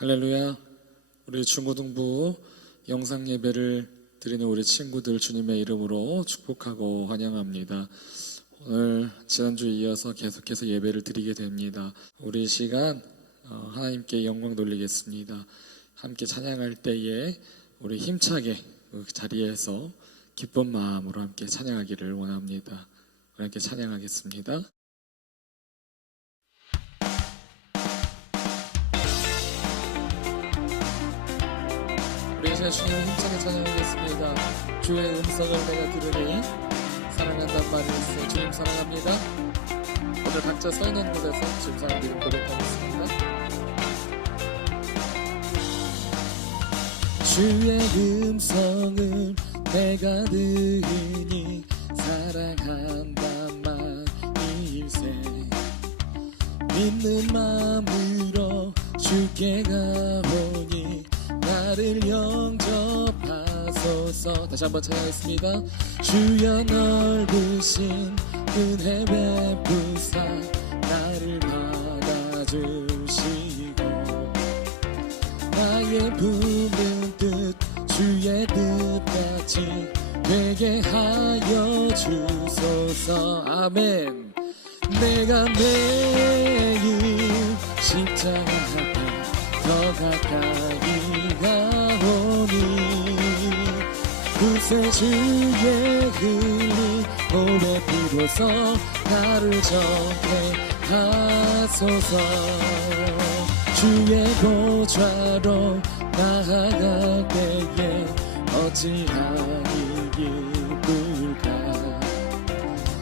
할렐루야. 우리 중고등부 영상 예배를 드리는 우리 친구들 주님의 이름으로 축복하고 환영합니다. 오늘 지난주에 이어서 계속해서 예배를 드리게 됩니다. 우리 시간 하나님께 영광 돌리겠습니다. 함께 찬양할 때에 우리 힘차게 그 자리에서 기쁜 마음으로 함께 찬양하기를 원합니다. 우리 함께 찬양하겠습니다. 우리 이제 주님을 힘차게 찬양하겠습니다. 주의 음성을 내가 들으니 사랑한단 말이 있어. 주님 사랑합니다. 오늘 각자 서 있는 곳에서 주님 사랑을 고백하겠습니다. 주의 음성을 내가 들으니 사랑한단 말일세. 믿는 마음으로 주께 가오니 나를 영접하소서. 다시 한번 찬양하겠습니다. 주여 넓으신 은혜 베푸사 나를 받아주시고 나의 부른 뜻 주의 뜻같이 되게 하여 주소서. 아멘. 내가 매일 십자가 앞에 더 가까이 가오니 구세주의 흘린 몸의 피로써 나를 정케 하소서. 주의 보좌로 나아갈 때에 어찌하니 기쁠까.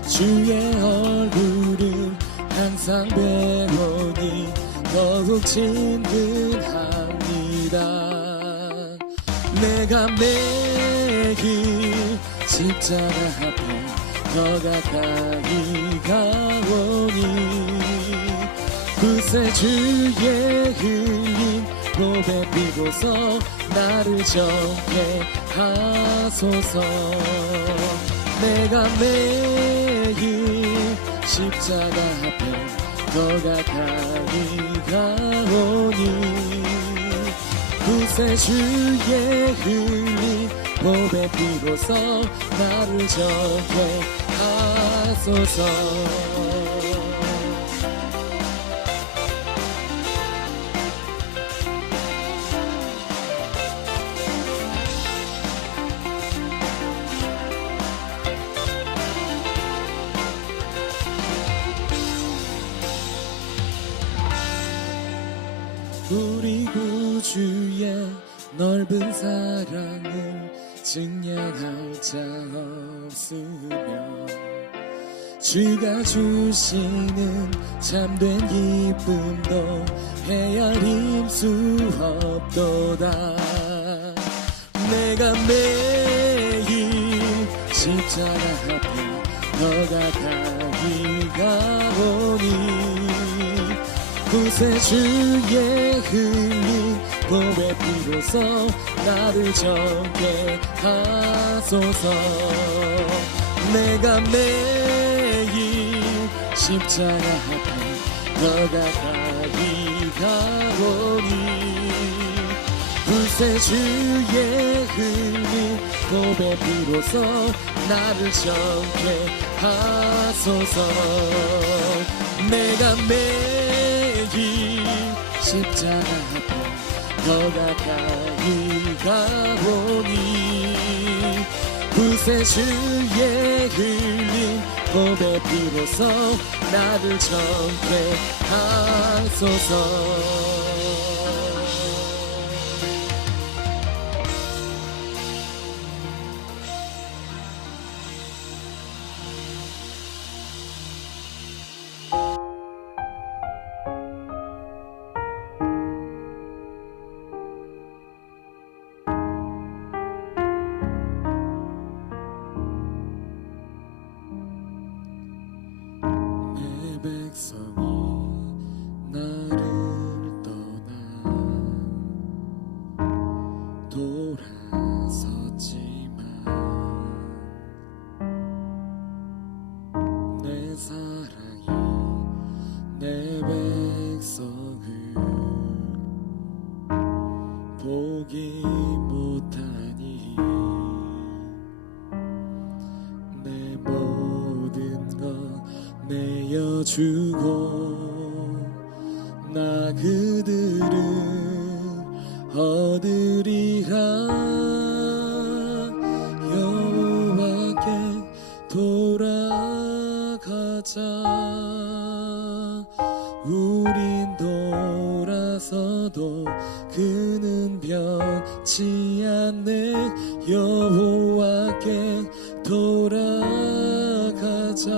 주의 얼굴을 항상 배우니 더욱 친근합니다. 내가 매일 십자가 앞에 더 가까이 가오니 구세주의 흘린 몸의 피로써 나를 정케 하소서. 내가 매일 십자가 앞에 더 가까이 가오니 구세주의 흘린 몸의 피로써 나를 정케 하소서. 우리 구주의 넓은 사랑을 증명할 자 없으며 주가 주시는 참된 기쁨도 헤아릴 수 없도다. 내가 매일 십자가 앞에 더 가까이 가오니 구세주의 흘린 몸의 피로써 나를 정케 하소서. 내가 매일 십자가 앞에 더 가까이 가오니 구세주의 흘린 몸의 피로써 나를 정케 하소서. 내가 매일 십자가 앞에 더 가까이 가오니 구세주의 흘린 몸의 피로써 나를 정케 하소서. 백성이 나를 떠나 돌아섰지만 내 사랑이 내 백성을 포기 못하니 내 모든 것 내어주고 나 그들을 얻으리라 여호와께 돌아가자 우린 돌아서도 그는 변치 않네 여호와께 돌아가자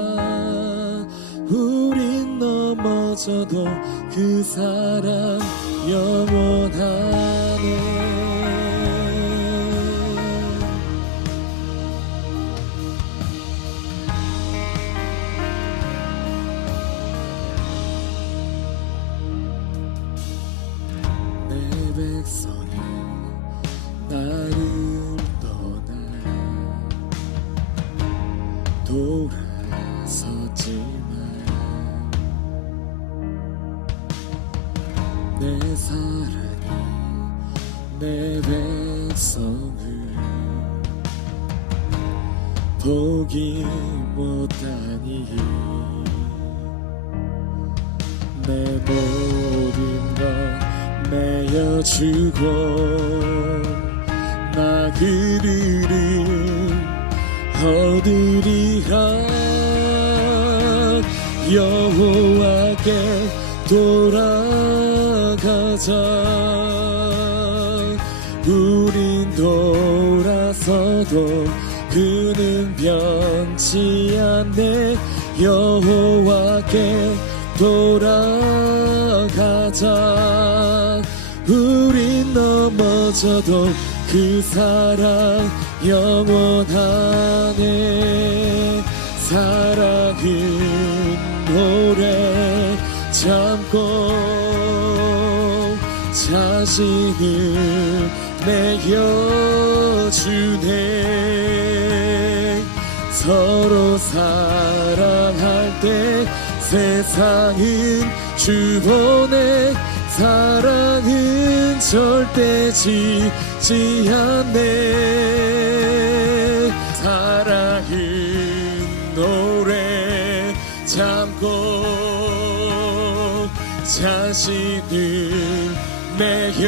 우린 넘어져도 그 사랑 영원하네 백성이 나를 떠나 돌아섰지만 내 사랑이 내 백성을 포기 못하니 내 모든 것 내어주고 나 그들을 얻으리라 여호와께 돌아가자 우린 돌아서도 그는 변치 않네 여호와께 돌아가자 우린 넘어져도 그 사랑 영원하네 사랑은 오래 참고 자신을 내어주네 서로 사랑할 때 세상은 주보내 사랑은 절대 지지 않네 사랑은 오래 참고 자신을 내어주네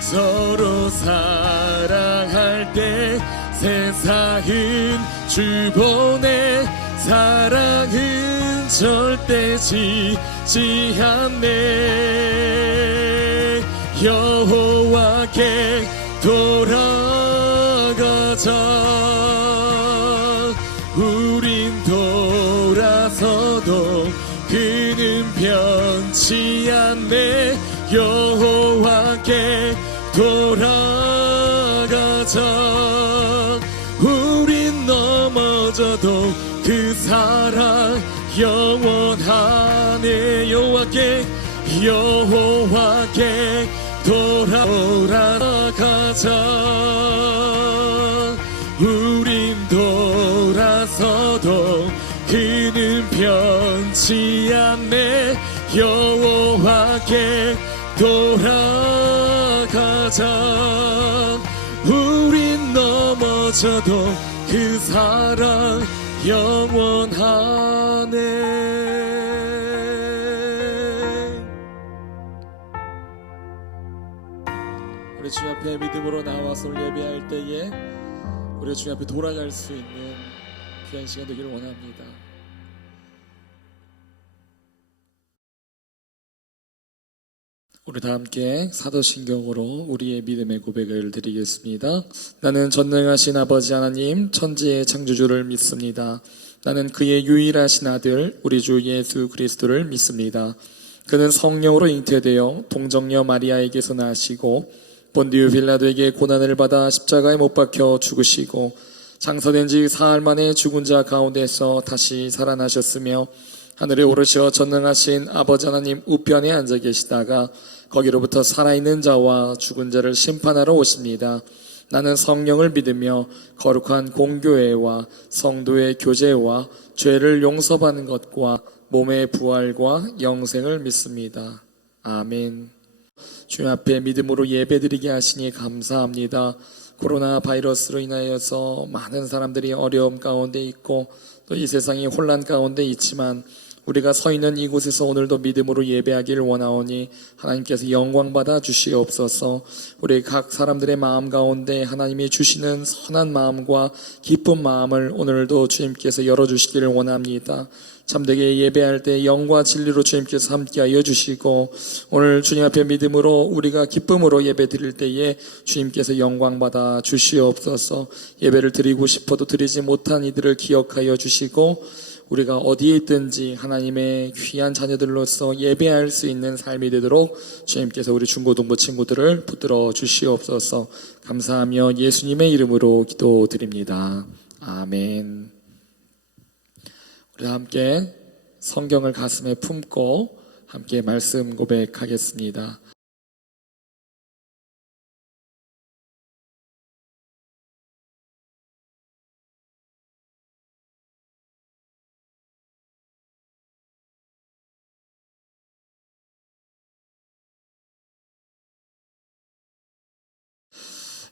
서로 사랑할 때 세상은 주보내 사랑은 절대 지지 않네 여호와께 돌아가자 우린 돌아서도 그는 변치 않네 여호와께 돌아가자 우린 넘어져도 그 사랑 영원하네 여호와께 돌아가자 우린 돌아서도 그는 변치 않네 여호와께 돌아가자 우린 넘어져도 그 사랑 영원하네 우리 주 앞에 믿음으로 나와서 예배할 때에 우리 주 앞에 돌아갈 수 있는 귀한 시간 되기를 원합니다. 우리 다 함께 사도신경으로 우리의 믿음의 고백을 드리겠습니다. 나는 전능하신 아버지 하나님 천지의 창조주를 믿습니다. 나는 그의 유일하신 아들 우리 주 예수 그리스도를 믿습니다. 그는 성령으로 잉태되어 동정녀 마리아에게서 나시고 본디오 빌라도에게 고난을 받아 십자가에 못 박혀 죽으시고 장사된 지 사흘 만에 죽은 자 가운데서 다시 살아나셨으며 하늘에 오르셔 전능하신 아버지 하나님 우편에 앉아 계시다가 거기로부터 살아있는 자와 죽은 자를 심판하러 오십니다. 나는 성령을 믿으며 거룩한 공교회와 성도의 교제와 죄를 용서받는 것과 몸의 부활과 영생을 믿습니다. 아멘. 주님 앞에 믿음으로 예배드리게 하시니 감사합니다. 코로나 바이러스로 인하여서 많은 사람들이 어려움 가운데 있고 또 이 세상이 혼란 가운데 있지만 우리가 서 있는 이곳에서 오늘도 믿음으로 예배하기를 원하오니 하나님께서 영광 받아 주시옵소서. 우리 각 사람들의 마음 가운데 하나님이 주시는 선한 마음과 기쁜 마음을 오늘도 주님께서 열어주시기를 원합니다. 참되게 예배할 때 영과 진리로 주님께서 함께하여 주시고 오늘 주님 앞에 믿음으로 우리가 기쁨으로 예배 드릴 때에 주님께서 영광 받아 주시옵소서. 예배를 드리고 싶어도 드리지 못한 이들을 기억하여 주시고 우리가 어디에 있든지 하나님의 귀한 자녀들로서 예배할 수 있는 삶이 되도록 주님께서 우리 중고등부 친구들을 붙들어 주시옵소서. 감사하며 예수님의 이름으로 기도드립니다. 아멘. 우리 함께 성경을 가슴에 품고 함께 말씀 고백하겠습니다.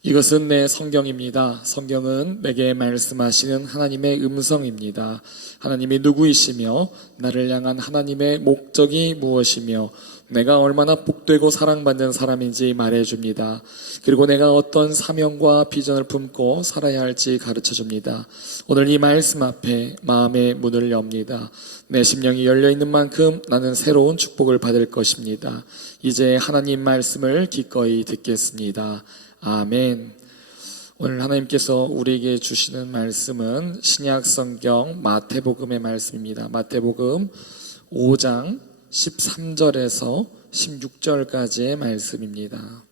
이것은 내 성경입니다. 성경은 내게 말씀하시는 하나님의 음성입니다. 하나님이 누구이시며 나를 향한 하나님의 목적이 무엇이며 내가 얼마나 복되고 사랑받는 사람인지 말해줍니다. 그리고 내가 어떤 사명과 비전을 품고 살아야 할지 가르쳐줍니다. 오늘 이 말씀 앞에 마음의 문을 엽니다. 내 심령이 열려있는 만큼 나는 새로운 축복을 받을 것입니다. 이제 하나님 말씀을 기꺼이 듣겠습니다. 아멘. 오늘 하나님께서 우리에게 주시는 말씀은 신약 성경 마태복음의 말씀입니다. 마태복음 5장 13절에서 16절까지의 말씀입니다.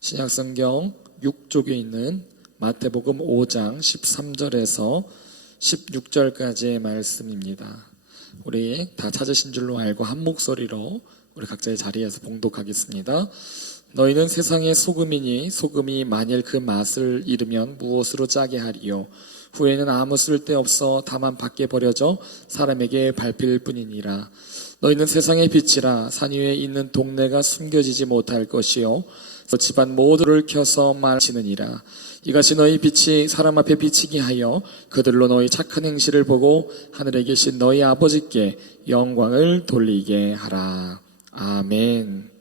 신약 성경 6쪽에 있는 마태복음 5장 13절에서 16절까지의 말씀입니다. 우리 다 찾으신 줄로 알고 한 목소리로 우리 각자의 자리에서 봉독하겠습니다. 너희는 세상의 소금이니 소금이 만일 그 맛을 잃으면 무엇으로 짜게 하리요. 후에는 아무 쓸데없어 다만 밖에 버려져 사람에게 밟힐 뿐이니라. 너희는 세상의 빛이라. 산 위에 있는 동네가 숨겨지지 못할 것이요 집안 모두를 켜서 마치느니라. 이같이 너희 빛이 사람 앞에 비치게 하여 그들로 너희 착한 행실을 보고 하늘에 계신 너희 아버지께 영광을 돌리게 하라. 아멘.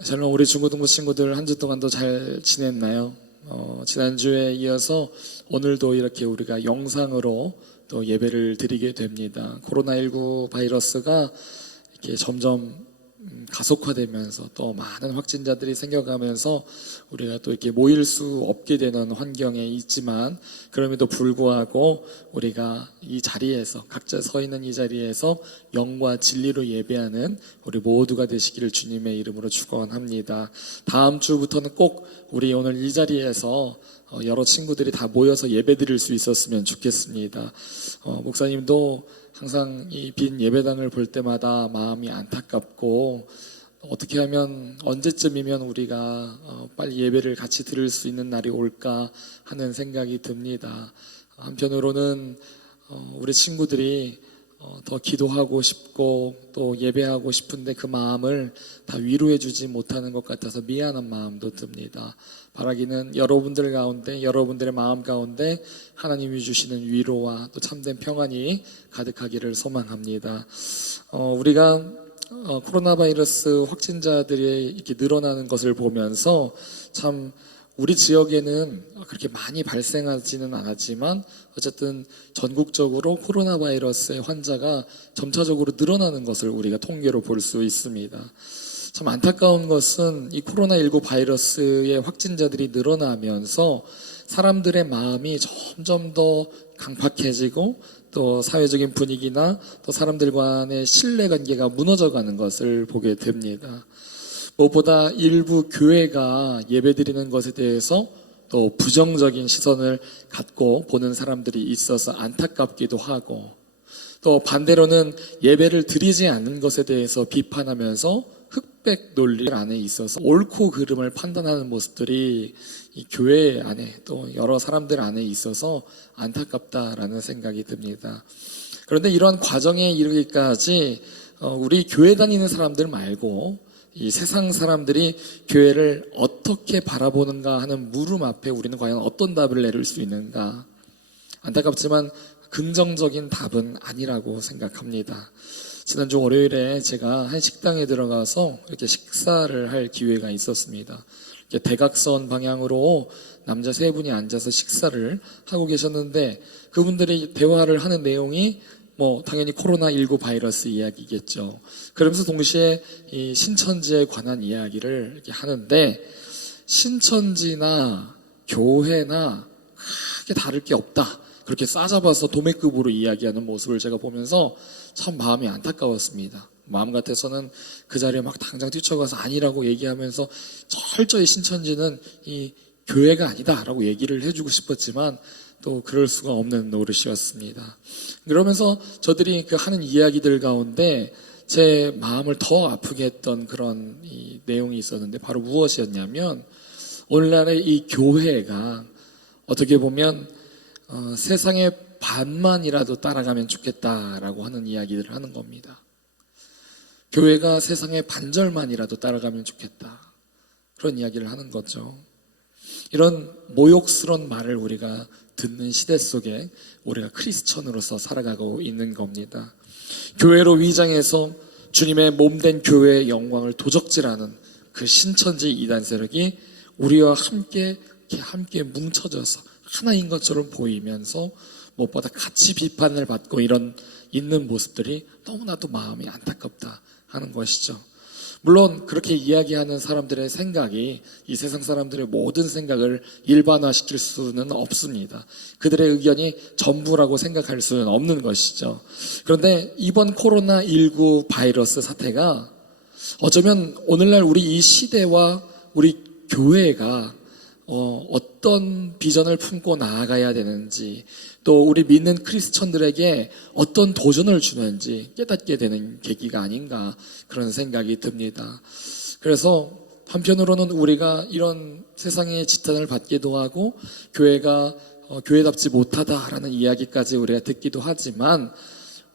샬롬. 우리 중고등부 친구들 한 주 동안도 잘 지냈나요? 지난주에 이어서 오늘도 이렇게 우리가 영상으로 또 예배를 드리게 됩니다. 코로나19 바이러스가 이렇게 점점 가속화되면서 또 많은 확진자들이 생겨가면서 우리가 또 이렇게 모일 수 없게 되는 환경에 있지만 그럼에도 불구하고 우리가 이 자리에서 각자 서 있는 이 자리에서 영과 진리로 예배하는 우리 모두가 되시기를 주님의 이름으로 축원합니다. 다음 주부터는 꼭 우리 오늘 이 자리에서 여러 친구들이 다 모여서 예배 드릴 수 있었으면 좋겠습니다. 목사님도 항상 이 빈 예배당을 볼 때마다 마음이 안타깝고 어떻게 하면 언제쯤이면 우리가 빨리 예배를 같이 드릴 수 있는 날이 올까 하는 생각이 듭니다. 한편으로는 우리 친구들이 더 기도하고 싶고 또 예배하고 싶은데 그 마음을 다 위로해 주지 못하는 것 같아서 미안한 마음도 듭니다. 바라기는 여러분들 가운데 여러분들의 마음 가운데 하나님이 주시는 위로와 또 참된 평안이 가득하기를 소망합니다. 우리가 코로나 바이러스 확진자들이 이렇게 늘어나는 것을 보면서 참 우리 지역에는 그렇게 많이 발생하지는 않았지만 어쨌든 전국적으로 코로나 바이러스의 환자가 점차적으로 늘어나는 것을 우리가 통계로 볼 수 있습니다. 참 안타까운 것은 이 코로나19 바이러스의 확진자들이 늘어나면서 사람들의 마음이 점점 더 강팍해지고 또 사회적인 분위기나 또 사람들 간의 신뢰관계가 무너져가는 것을 보게 됩니다. 무엇보다 일부 교회가 예배드리는 것에 대해서 또 부정적인 시선을 갖고 보는 사람들이 있어서 안타깝기도 하고 또 반대로는 예배를 드리지 않는 것에 대해서 비판하면서 흑백 논리 안에 있어서 옳고 그름을 판단하는 모습들이 이 교회 안에 또 여러 사람들 안에 있어서 안타깝다라는 생각이 듭니다. 그런데 이런 과정에 이르기까지 우리 교회 다니는 사람들 말고 이 세상 사람들이 교회를 어떻게 바라보는가 하는 물음 앞에 우리는 과연 어떤 답을 내릴 수 있는가? 안타깝지만 긍정적인 답은 아니라고 생각합니다. 지난주 월요일에 제가 한 식당에 들어가서 이렇게 식사를 할 기회가 있었습니다. 이렇게 대각선 방향으로 남자 세 분이 앉아서 식사를 하고 계셨는데 그분들이 대화를 하는 내용이 당연히 코로나19 바이러스 이야기겠죠. 그러면서 동시에 이 신천지에 관한 이야기를 이렇게 하는데 신천지나 교회나 크게 다를 게 없다. 그렇게 싸잡아서 도매급으로 이야기하는 모습을 제가 보면서 참 마음이 안타까웠습니다. 마음 같아서는 그 자리에 막 당장 뛰쳐가서 아니라고 얘기하면서 철저히 신천지는 이 교회가 아니다라고 얘기를 해주고 싶었지만 또 그럴 수가 없는 노릇이었습니다. 그러면서 저들이 그 하는 이야기들 가운데 제 마음을 더 아프게 했던 그런 이 내용이 있었는데 바로 무엇이었냐면 오늘날의 이 교회가 어떻게 보면 세상의 반만이라도 따라가면 좋겠다라고 하는 이야기들을 하는 겁니다. 교회가 세상의 반절만이라도 따라가면 좋겠다. 그런 이야기를 하는 거죠. 이런 모욕스러운 말을 우리가 듣는 시대 속에 우리가 크리스천으로서 살아가고 있는 겁니다. 교회로 위장해서 주님의 몸된 교회의 영광을 도적질하는 그 신천지 이단 세력이 우리와 함께 뭉쳐져서 하나인 것처럼 보이면서 무엇보다 같이 비판을 받고 있는 모습들이 너무나도 마음이 안타깝다 하는 것이죠. 물론 그렇게 이야기하는 사람들의 생각이 이 세상 사람들의 모든 생각을 일반화시킬 수는 없습니다. 그들의 의견이 전부라고 생각할 수는 없는 것이죠. 그런데 이번 코로나19 바이러스 사태가 어쩌면 오늘날 우리 이 시대와 우리 교회가 어떤 비전을 품고 나아가야 되는지 또 우리 믿는 크리스천들에게 어떤 도전을 주는지 깨닫게 되는 계기가 아닌가 그런 생각이 듭니다. 그래서 한편으로는 우리가 이런 세상의 지탄을 받기도 하고 교회가 교회답지 못하다라는 이야기까지 우리가 듣기도 하지만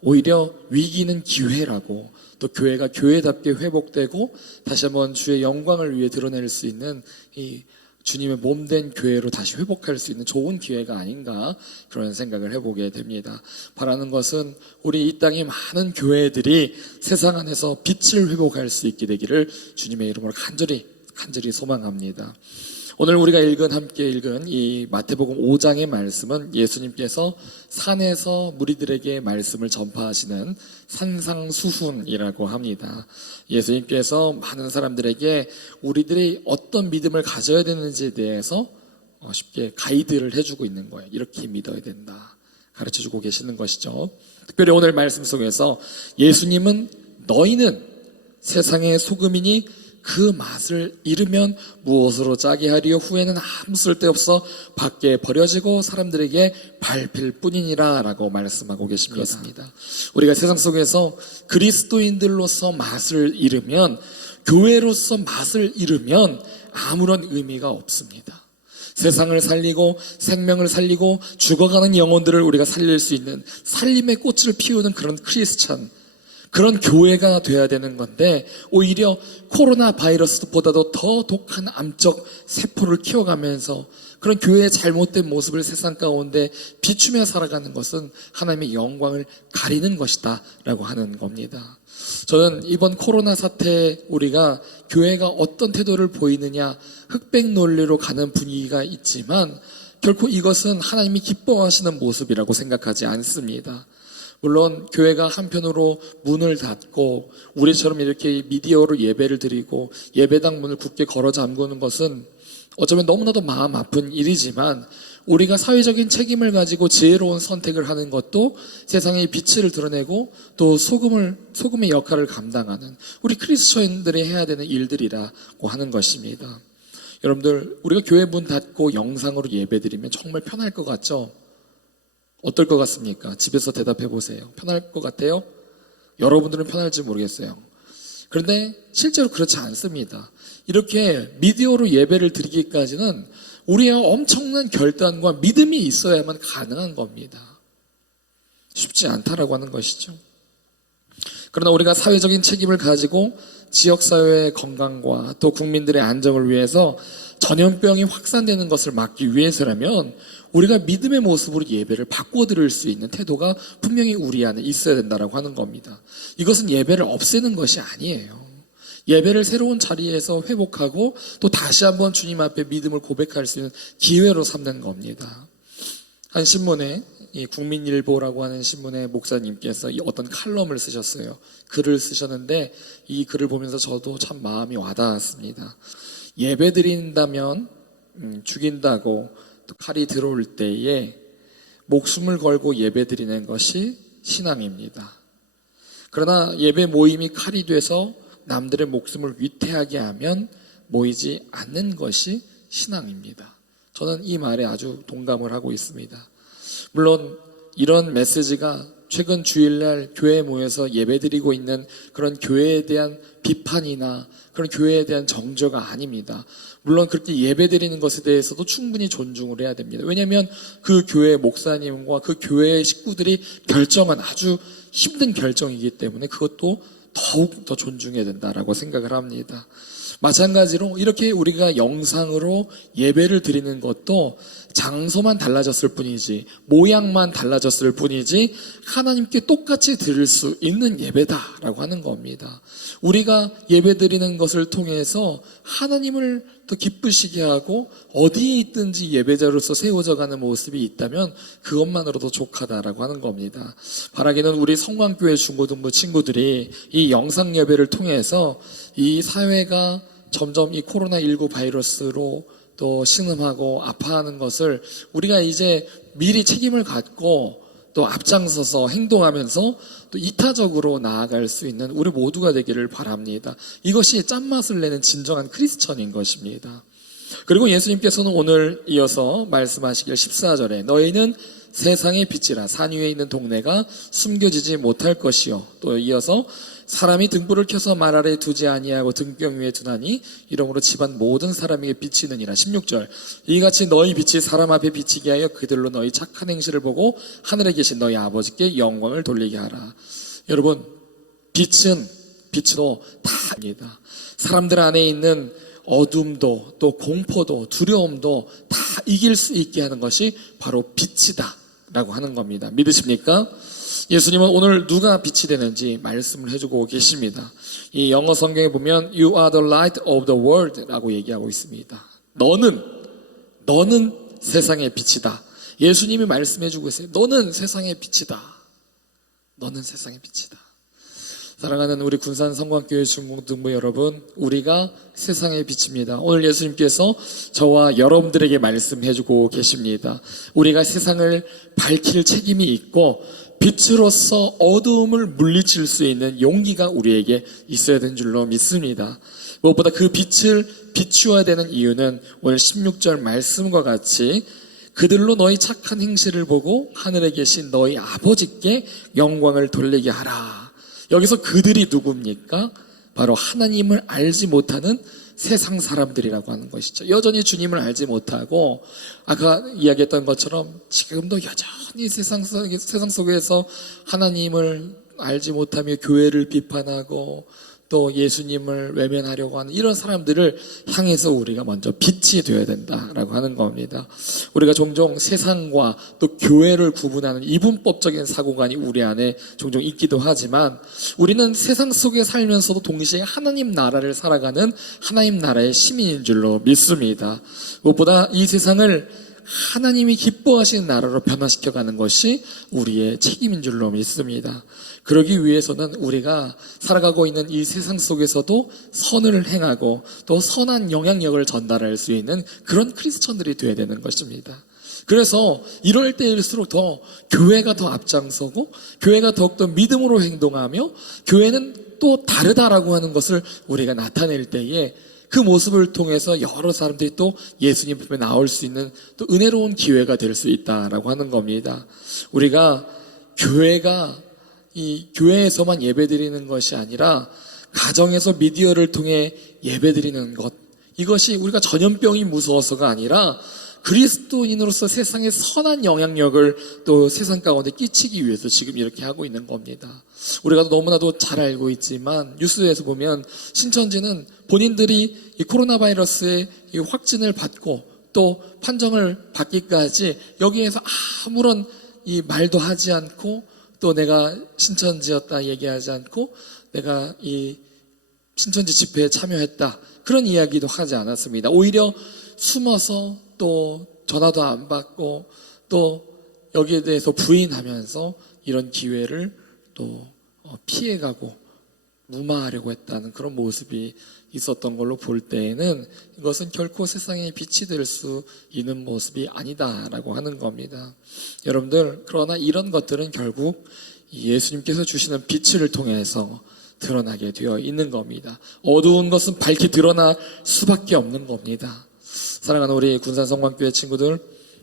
오히려 위기는 기회라고 또 교회가 교회답게 회복되고 다시 한번 주의 영광을 위해 드러낼 수 있는 이 주님의 몸된 교회로 다시 회복할 수 있는 좋은 기회가 아닌가 그런 생각을 해보게 됩니다. 바라는 것은 우리 이 땅의 많은 교회들이 세상 안에서 빛을 회복할 수 있게 되기를 주님의 이름으로 간절히 소망합니다. 오늘 우리가 함께 읽은 이 마태복음 5장의 말씀은 예수님께서 산에서 무리들에게 말씀을 전파하시는 산상수훈이라고 합니다. 예수님께서 많은 사람들에게 우리들이 어떤 믿음을 가져야 되는지에 대해서 쉽게 가이드를 해주고 있는 거예요. 이렇게 믿어야 된다. 가르쳐주고 계시는 것이죠. 특별히 오늘 말씀 속에서 예수님은 너희는 세상의 소금이니 그 맛을 잃으면 무엇으로 짜게 하리요 후에는 아무 쓸데없어 밖에 버려지고 사람들에게 밟힐 뿐이니라 라고 말씀하고 계십니다. 우리가 세상 속에서 그리스도인들로서 맛을 잃으면 교회로서 맛을 잃으면 아무런 의미가 없습니다. 세상을 살리고 생명을 살리고 죽어가는 영혼들을 우리가 살릴 수 있는 살림의 꽃을 피우는 그런 크리스찬 그런 교회가 돼야 되는 건데 오히려 코로나 바이러스보다도 더 독한 암적 세포를 키워가면서 그런 교회의 잘못된 모습을 세상 가운데 비추며 살아가는 것은 하나님의 영광을 가리는 것이다 라고 하는 겁니다. 저는 이번 코로나 사태에 우리가 교회가 어떤 태도를 보이느냐 흑백 논리로 가는 분위기가 있지만 결코 이것은 하나님이 기뻐하시는 모습이라고 생각하지 않습니다. 물론 교회가 한편으로 문을 닫고 우리처럼 이렇게 미디어로 예배를 드리고 예배당 문을 굳게 걸어 잠그는 것은 어쩌면 너무나도 마음 아픈 일이지만 우리가 사회적인 책임을 가지고 지혜로운 선택을 하는 것도 세상의 빛을 드러내고 또 소금의 역할을 감당하는 우리 크리스천들이 해야 되는 일들이라고 하는 것입니다. 여러분들 우리가 교회 문 닫고 영상으로 예배 드리면 정말 편할 것 같죠? 어떨 것 같습니까? 집에서 대답해 보세요. 편할 것 같아요? 여러분들은 편할지 모르겠어요. 그런데 실제로 그렇지 않습니다. 이렇게 미디어로 예배를 드리기까지는 우리의 엄청난 결단과 믿음이 있어야만 가능한 겁니다. 쉽지 않다라고 하는 것이죠. 그러나 우리가 사회적인 책임을 가지고 지역사회의 건강과 또 국민들의 안정을 위해서 전염병이 확산되는 것을 막기 위해서라면 우리가 믿음의 모습으로 예배를 바꿔드릴 수 있는 태도가 분명히 우리 안에 있어야 된다고 하는 겁니다. 이것은 예배를 없애는 것이 아니에요. 예배를 새로운 자리에서 회복하고 또 다시 한번 주님 앞에 믿음을 고백할 수 있는 기회로 삼는 겁니다. 한 신문에, 이 국민일보라고 하는 신문의 목사님께서 어떤 칼럼을 쓰셨어요. 글을 쓰셨는데 이 글을 보면서 저도 참 마음이 와닿았습니다. 예배 드린다면 죽인다고 또 칼이 들어올 때에 목숨을 걸고 예배 드리는 것이 신앙입니다. 그러나 예배 모임이 칼이 돼서 남들의 목숨을 위태하게 하면 모이지 않는 것이 신앙입니다. 저는 이 말에 아주 동감을 하고 있습니다. 물론 이런 메시지가 최근 주일날 교회에 모여서 예배드리고 있는 그런 교회에 대한 비판이나 그런 교회에 대한 정죄가 아닙니다. 물론 그렇게 예배드리는 것에 대해서도 충분히 존중을 해야 됩니다. 왜냐하면 그 교회 목사님과 그 교회의 식구들이 결정한 아주 힘든 결정이기 때문에 그것도 더욱 더 존중해야 된다라고 생각을 합니다. 마찬가지로 이렇게 우리가 영상으로 예배를 드리는 것도 장소만 달라졌을 뿐이지 모양만 달라졌을 뿐이지 하나님께 똑같이 드릴 수 있는 예배다라고 하는 겁니다. 우리가 예배 드리는 것을 통해서 하나님을 더 기쁘시게 하고 어디에 있든지 예배자로서 세워져가는 모습이 있다면 그것만으로도 족하다라고 하는 겁니다. 바라기는 우리 성광교회 중고등부 친구들이 이 영상 예배를 통해서 이 사회가 점점 이 코로나19 바이러스로 또 신음하고 아파하는 것을 우리가 이제 미리 책임을 갖고 또 앞장서서 행동하면서 또 이타적으로 나아갈 수 있는 우리 모두가 되기를 바랍니다. 이것이 짠맛을 내는 진정한 크리스천인 것입니다. 그리고 예수님께서는 오늘 이어서 말씀하시길 14절에 너희는 세상의 빛이라 산 위에 있는 동네가 숨겨지지 못할 것이요. 또 이어서 사람이 등불을 켜서 말 아래에 두지 아니하고 등경 위에 두나니 이러므로 집안 모든 사람에게 비치느니라. 16절 이같이 너희 빛이 사람 앞에 비치게 하여 그들로 너희 착한 행실을 보고 하늘에 계신 너희 아버지께 영광을 돌리게 하라. 여러분 빛도 다입니다. 사람들 안에 있는 어둠도 또 공포도 두려움도 다 이길 수 있게 하는 것이 바로 빛이다 라고 하는 겁니다. 믿으십니까? 예수님은 오늘 누가 빛이 되는지 말씀을 해주고 계십니다. 이 영어 성경에 보면 You are the light of the world 라고 얘기하고 있습니다. 너는 세상의 빛이다. 예수님이 말씀해주고 있어요. 너는 세상의 빛이다. 너는 세상의 빛이다. 사랑하는 우리 군산 성광교회 중고등부 여러분, 우리가 세상의 빛입니다. 오늘 예수님께서 저와 여러분들에게 말씀해주고 계십니다. 우리가 세상을 밝힐 책임이 있고 빛으로서 어두움을 물리칠 수 있는 용기가 우리에게 있어야 되는 줄로 믿습니다. 무엇보다 그 빛을 비추어야 되는 이유는 오늘 16절 말씀과 같이 그들로 너희 착한 행실을 보고 하늘에 계신 너희 아버지께 영광을 돌리게 하라. 여기서 그들이 누굽니까? 바로 하나님을 알지 못하는 세상 사람들이라고 하는 것이죠. 여전히 주님을 알지 못하고 아까 이야기했던 것처럼 지금도 여전히 세상 속에서 하나님을 알지 못하며 교회를 비판하고 또 예수님을 외면하려고 하는 이런 사람들을 향해서 우리가 먼저 빛이 되어야 된다라고 하는 겁니다. 우리가 종종 세상과 또 교회를 구분하는 이분법적인 사고관이 우리 안에 종종 있기도 하지만 우리는 세상 속에 살면서도 동시에 하나님 나라를 살아가는 하나님 나라의 시민인 줄로 믿습니다. 무엇보다 이 세상을 하나님이 기뻐하시는 나라로 변화시켜가는 것이 우리의 책임인 줄로 믿습니다. 그러기 위해서는 우리가 살아가고 있는 이 세상 속에서도 선을 행하고 또 선한 영향력을 전달할 수 있는 그런 크리스천들이 되어야 되는 것입니다. 그래서 이럴 때일수록 더 교회가 더 앞장서고 교회가 더욱더 믿음으로 행동하며 교회는 또 다르다라고 하는 것을 우리가 나타낼 때에 그 모습을 통해서 여러 사람들이 또 예수님 앞에 나올 수 있는 또 은혜로운 기회가 될 수 있다라고 하는 겁니다. 우리가 교회가 이 교회에서만 예배드리는 것이 아니라 가정에서 미디어를 통해 예배드리는 것, 이것이 우리가 전염병이 무서워서가 아니라 그리스도인으로서 세상에 선한 영향력을 또 세상 가운데 끼치기 위해서 지금 이렇게 하고 있는 겁니다. 우리가 너무나도 잘 알고 있지만 뉴스에서 보면 신천지는 본인들이 이 코로나 바이러스의 이 확진을 받고 또 판정을 받기까지 여기에서 아무런 이 말도 하지 않고 또 내가 신천지였다 얘기하지 않고 내가 이 신천지 집회에 참여했다 그런 이야기도 하지 않았습니다. 오히려 숨어서 또 전화도 안 받고 또 여기에 대해서 부인하면서 이런 기회를 또 피해가고 무마하려고 했다는 그런 모습이 있었던 걸로 볼 때에는 이것은 결코 세상에 빛이 될 수 있는 모습이 아니다라고 하는 겁니다. 여러분들, 그러나 이런 것들은 결국 예수님께서 주시는 빛을 통해서 드러나게 되어 있는 겁니다. 어두운 것은 밝게 드러날 수밖에 없는 겁니다. 사랑하는 우리 군산성만교회 친구들,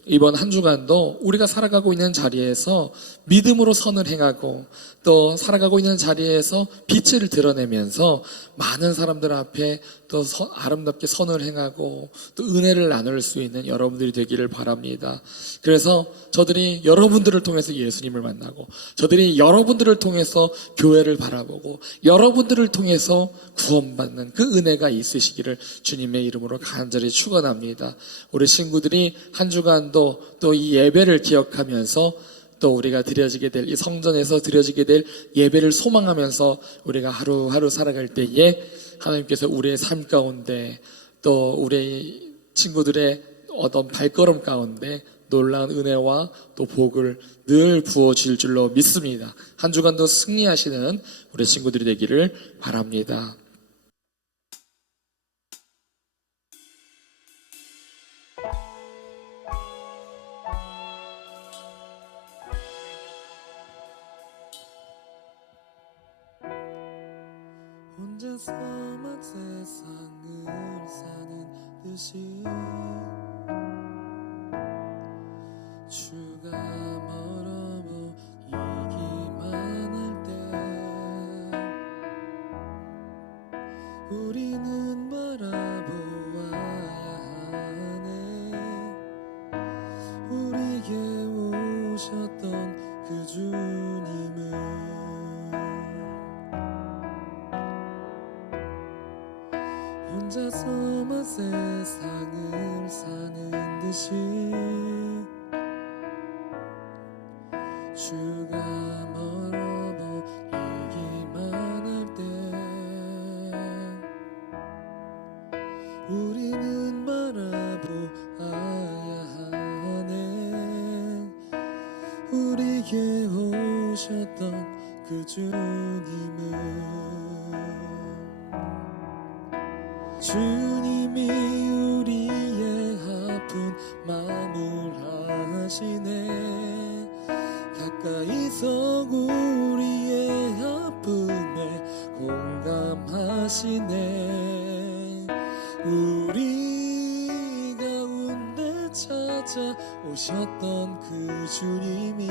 이번 한 주간도 우리가 살아가고 있는 자리에서 믿음으로 선을 행하고 또 살아가고 있는 자리에서 빛을 드러내면서 많은 사람들 앞에 또 아름답게 선을 행하고 또 은혜를 나눌 수 있는 여러분들이 되기를 바랍니다. 그래서 저들이 여러분들을 통해서 예수님을 만나고 저들이 여러분들을 통해서 교회를 바라보고 여러분들을 통해서 구원받는 그 은혜가 있으시기를 주님의 이름으로 간절히 축원합니다. 우리 친구들이 한 주간도 또 이 예배를 기억하면서 또 우리가 드려지게 될 이 성전에서 드려지게 될 예배를 소망하면서 우리가 하루하루 살아갈 때에 하나님께서 우리의 삶 가운데 또 우리 친구들의 어떤 발걸음 가운데 놀라운 은혜와 또 복을 늘 부어주실 줄로 믿습니다. 한 주간도 승리하시는 우리 친구들이 되기를 바랍니다. 혼자서만 세상을 사는 듯이 주가 멀어 보이기만 할 때 우리는 바라보아야 하네. 우리에게 오셨던 그 주님을 혼자서만 세상을 사는 듯이 주가 멀어 보이기만 할 때 우리는 바라보아야 하네. 우리에게 오셨던 그 주님을 주님이 우리의 아픈 마음을 아시네. 가까이서 우리의 아픔에 공감하시네. 우리 가운데 찾아오셨던 그 주님이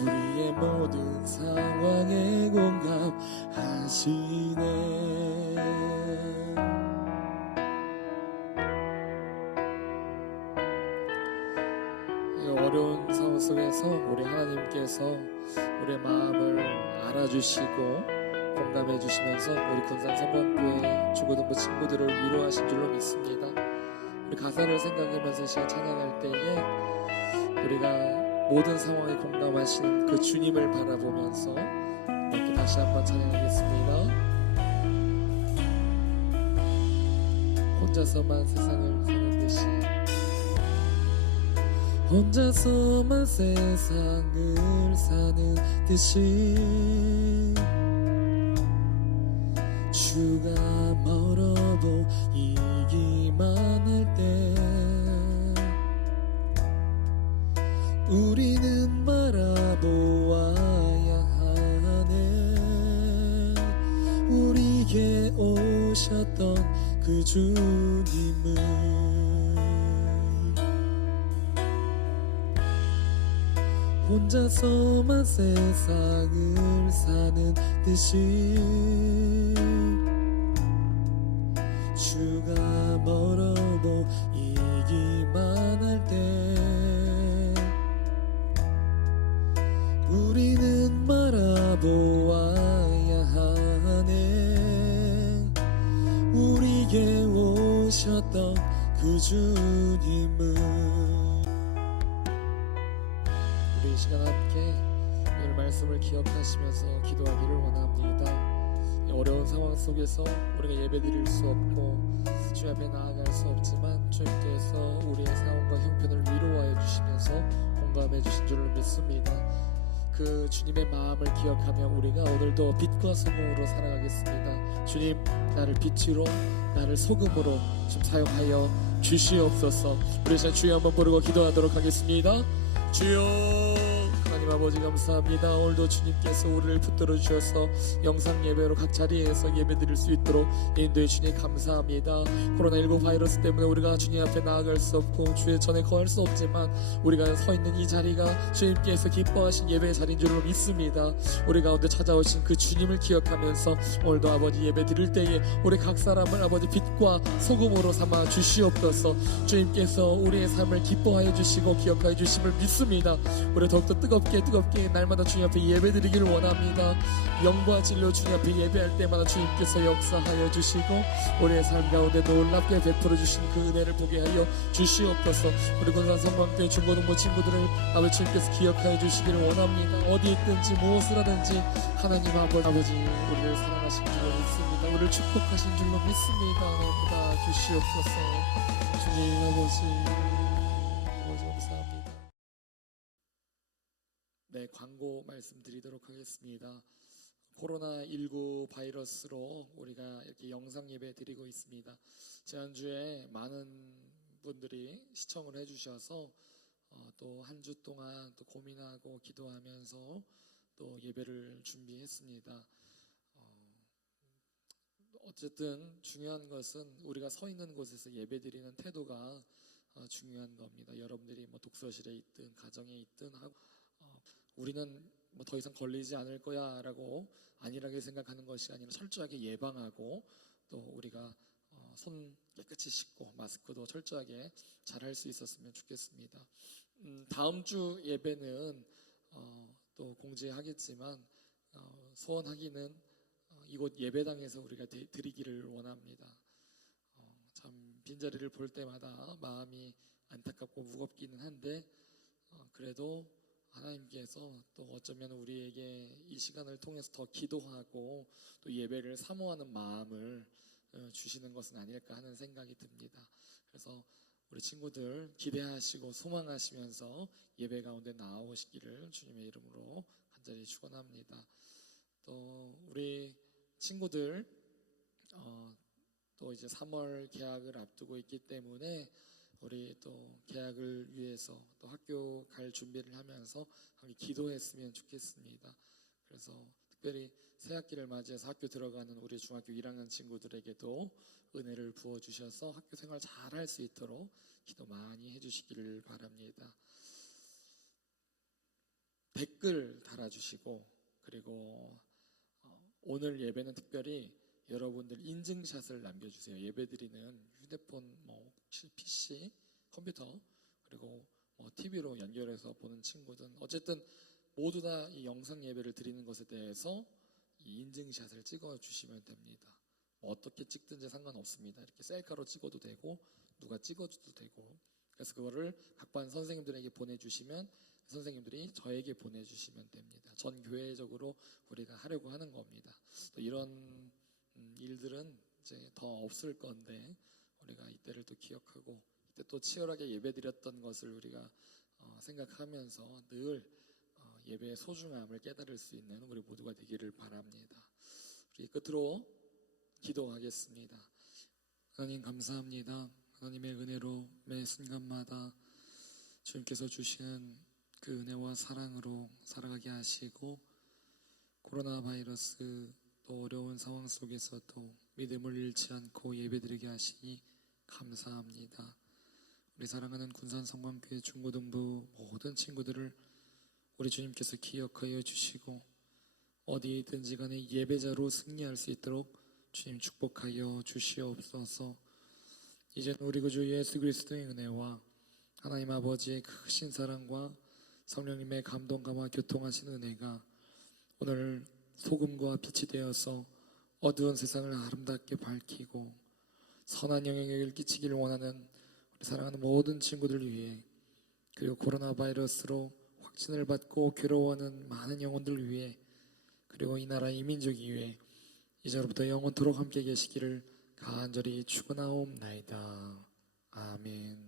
우리의 모든 상황에 공감하시네. 어려운 상황 속에서 우리 하나님께서 우리의 마음을 알아주시고 공감해 주시면서 우리 군산성만교회 중고등부 친구들을 위로하신 줄로 믿습니다. 우리 가사를 생각하면서 시간 찬양할 때에 우리가 모든 상황에 공감하시는 그 주님을 바라보면서 이렇게 다시 한번 찬양하겠습니다. 혼자서만 세상을 사는 듯이 혼자서만 세상을 사는 듯이 주가 멀어 보이기만 할 때 우리는 바라보아야 하네. 우리에게 오셨던 그 주님을 혼자서만 세상을 사는 듯이 주가 멀어 보이기만 우리에게 오셨던 그 주님은 우리 이 시간 함께 오늘 말씀을 기억하시면서 기도하기를 원합니다. 어려운 상황 속에서 우리가 예배드릴 수 없고 주 앞에 나아갈 수 없지만 주님께서 우리의 상황과 형편을 위로하여 주시면서 공감해 주신 줄로 믿습니다. 그 주님의 마음을 기억하며 우리가 오늘도 빛과 소금으로 살아가겠습니다. 주님, 나를 빛으로 나를 소금으로 좀 사용하여 주시옵소서. 우리 이제 주여 한번 부르고 기도하도록 하겠습니다. 주여, 하나님 아버지 감사합니다. 오늘도 주님께서 우리를 붙들어 주셔서 영상 예배로 각 자리에서 예배 드릴 수 있도록 인도해 주니 감사합니다. 코로나19 바이러스 때문에 우리가 주님 앞에 나아갈 수 없고 주의 전에 거할 수 없지만 우리가 서 있는 이 자리가 주님께서 기뻐하신 예배의 자리인 줄로 믿습니다. 우리 가운데 찾아오신 그 주님을 기억하면서 오늘도 아버지 예배 드릴 때에 우리 각 사람을 아버지 빛과 소금으로 삼아 주시옵소서. 주님께서 우리의 삶을 기뻐하여 주시고 기억하여 주심을 믿습니다. 우리 더욱더 뜨겁게 날마다 주님 앞에 예배드리기를 원합니다. 영과 진리로 주님 앞에 예배할 때마다 주님께서 역사하여 주시고 우리의 삶 가운데 놀랍게 베풀어 주신 그 은혜를 보게 하여 주시옵소서. 우리 군산성광교회 중고등부 친구들을 아버지 주님께서 기억하여 주시기를 원합니다. 어디 있든지 무엇을 하든지 하나님 아버지 우리를 사랑하신 줄로 믿습니다. 우리를 축복하신 줄로 믿습니다. 너무나 주시옵소서. 주님 아버지 감사합니다. 네, 광고 말씀드리도록 하겠습니다. 코로나19 바이러스로 우리가 이렇게 영상 예배 드리고 있습니다. 지난주에 많은 분들이 시청을 해주셔서 또 한 주 동안 또 고민하고 기도하면서 또 예배를 준비했습니다. 어쨌든 중요한 것은 우리가 서 있는 곳에서 예배 드리는 태도가 중요한 겁니다. 여러분들이 뭐 독서실에 있든 가정에 있든 하고 우리는 뭐 더 이상 걸리지 않을 거야 라고 안일하게 생각하는 것이 아니라 철저하게 예방하고 또 우리가 손 깨끗이 씻고 마스크도 철저하게 잘 할 수 있었으면 좋겠습니다. 다음 주 예배는 또 공지하겠지만 소원하기는 이곳 예배당에서 우리가 드리기를 원합니다. 참 빈자리를 볼 때마다 마음이 안타깝고 무겁기는 한데 그래도 하나님께서 또 어쩌면 우리에게 이 시간을 통해서 더 기도하고 또 예배를 사모하는 마음을 주시는 것은 아닐까 하는 생각이 듭니다. 그래서 우리 친구들 기대하시고 소망하시면서 예배 가운데 나오시기를 주님의 이름으로 간절히 축원합니다. 또 우리 친구들 또 이제 3월 개학을 앞두고 있기 때문에 우리 또 개학을 위해서 또 학교 갈 준비를 하면서 함께 기도했으면 좋겠습니다. 그래서 특별히 새 학기를 맞이해서 학교 들어가는 우리 중학교 1학년 친구들에게도 은혜를 부어주셔서 학교 생활 잘 할 수 있도록 기도 많이 해주시기를 바랍니다. 댓글 달아주시고 그리고 오늘 예배는 특별히 여러분들 인증샷을 남겨주세요. 예배드리는 휴대폰, PC, 컴퓨터 그리고 TV로 연결해서 보는 친구든 어쨌든 모두 다 이 영상 예배를 드리는 것에 대해서 이 인증샷을 찍어주시면 됩니다. 어떻게 찍든지 상관없습니다. 이렇게 셀카로 찍어도 되고 누가 찍어줘도 되고 그래서 그거를 각 반 선생님들에게 보내주시면 선생님들이 저에게 보내주시면 됩니다. 전 교회적으로 우리가 하려고 하는 겁니다. 또 이런 일들은 이제 더 없을 건데 우리가 이때를 또 기억하고 이때 또 치열하게 예배드렸던 것을 우리가 생각하면서 늘 예배의 소중함을 깨달을 수 있는 우리 모두가 되기를 바랍니다. 우리 끝으로 기도하겠습니다. 하나님 감사합니다. 하나님의 은혜로 매 순간마다 주님께서 주시는 그 은혜와 사랑으로 살아가게 하시고 코로나 바이러스 또 어려운 상황 속에서도 믿음을 잃지 않고 예배드리게 하시니 감사합니다. 우리 사랑하는 군산성광교회 중고등부 모든 친구들을 우리 주님께서 기억하여 주시고 어디에 있든지 간에 예배자로 승리할 수 있도록 주님 축복하여 주시옵소서. 이제는 우리 구주 예수 그리스도의 은혜와 하나님 아버지의 크신 사랑과 성령님의 감동감화 교통하신 은혜가 오늘 소금과 빛이 되어서 어두운 세상을 아름답게 밝히고 선한 영향력을 끼치기를 원하는 우리 사랑하는 모든 친구들 위해, 그리고 코로나 바이러스로 확진을 받고 괴로워하는 많은 영혼들 위해, 그리고 이 나라 이 민족이 위해 이제로부터 영원토록 함께 계시기를 간절히 축원하옵나이다. 아멘.